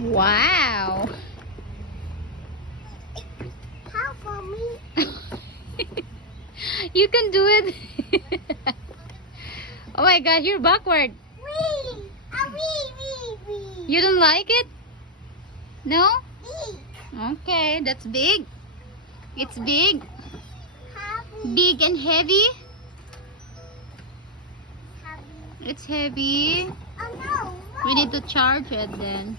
Wow. How for me? You can do it. Oh my god, you're backward. Wee! Wee! You don't like it? No? Wee! Okay, that's big. It's big. Happy. Big and heavy. Happy. It's heavy. Oh no! We need to charge it then.